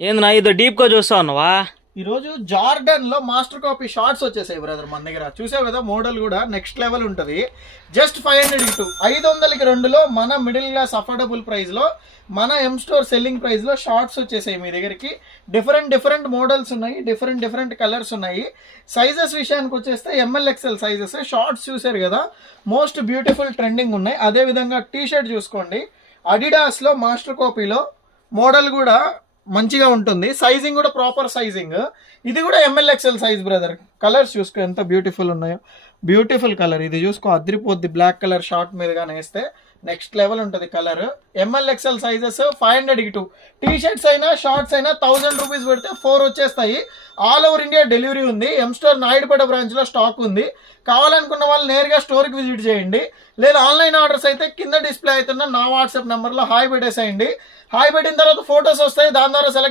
ఏంది నా ఇది డీప్ గా చూస్తా ఉన్నావా? ఈ రోజు జార్డన్ లో మాస్టర్ కాపీ షార్ట్స్ వచ్చేసాయి బ్రదర్ మన దగ్గర. చూసావు కదా, మోడల్ కూడా నెక్స్ట్ లెవెల్ ఉంటుంది. జస్ట్ 500 ఇటు 500కి 2లో మన మిడిల్ క్లాస్ అఫోర్డబుల్ ప్రైస్ లో మన ఎం స్టోర్ సెల్లింగ్ ప్రైస్ లో షార్ట్స్ వచ్చేసాయి మీ దగ్గరికి. డిఫరెంట్ మోడల్స్ ఉన్నాయి, డిఫరెంట్ కలర్స్ ఉన్నాయి. సైజెస్ విషయానికి వచ్చేస్తే ఎంఎల్ ఎక్స్ఎల్ సైజెస్. షార్ట్స్ చూసారు కదా, మోస్ట్ బ్యూటిఫుల్ ట్రెండింగ్ ఉన్నాయి. అదే విధంగా టీ షర్ట్ చూసుకోండి, అడిడాస్ లో మాస్టర్ కాపీలో మోడల్ కూడా మంచిగా ఉంటుంది. సైజింగ్ కూడా ప్రాపర్ సైజింగ్. ఇది కూడా M L XL size brother. Colours చూసుకో ఎంత బ్యూటిఫుల్ ఉన్నాయో. బ్యూటిఫుల్ కలర్ ఇది చూసుకో, అదిరిపోద్ది. బ్లాక్ కలర్ షార్ట్ మీదగా వేస్తే నెక్స్ట్ లెవెల్ ఉంటుంది కలర్. ఎంఎల్ ఎక్స్ఎల్ సైజెస్ 500కి 2. టీ షర్ట్స్ అయినా షార్ట్స్ అయినా 1000 రూపీస్ పెడితే 4 వచ్చేస్తాయి. ఆల్ ఓవర్ ఇండియా డెలివరీ ఉంది. ఎం స్టోర్ నాయుడుపేట బ్రాంచ్లో స్టాక్ ఉంది. కావాలనుకున్న వాళ్ళు నేరుగా స్టోర్కి విజిట్ చేయండి. లేదా ఆన్లైన్ ఆర్డర్స్ అయితే కింద డిస్ప్లే అవుతున్న నా వాట్సాప్ నెంబర్లో హాయ్ పెట్టేసేయండి. హాయ్ పెట్టిన తర్వాత ఫొటోస్ వస్తాయి, దాని ద్వారా సెలెక్ట్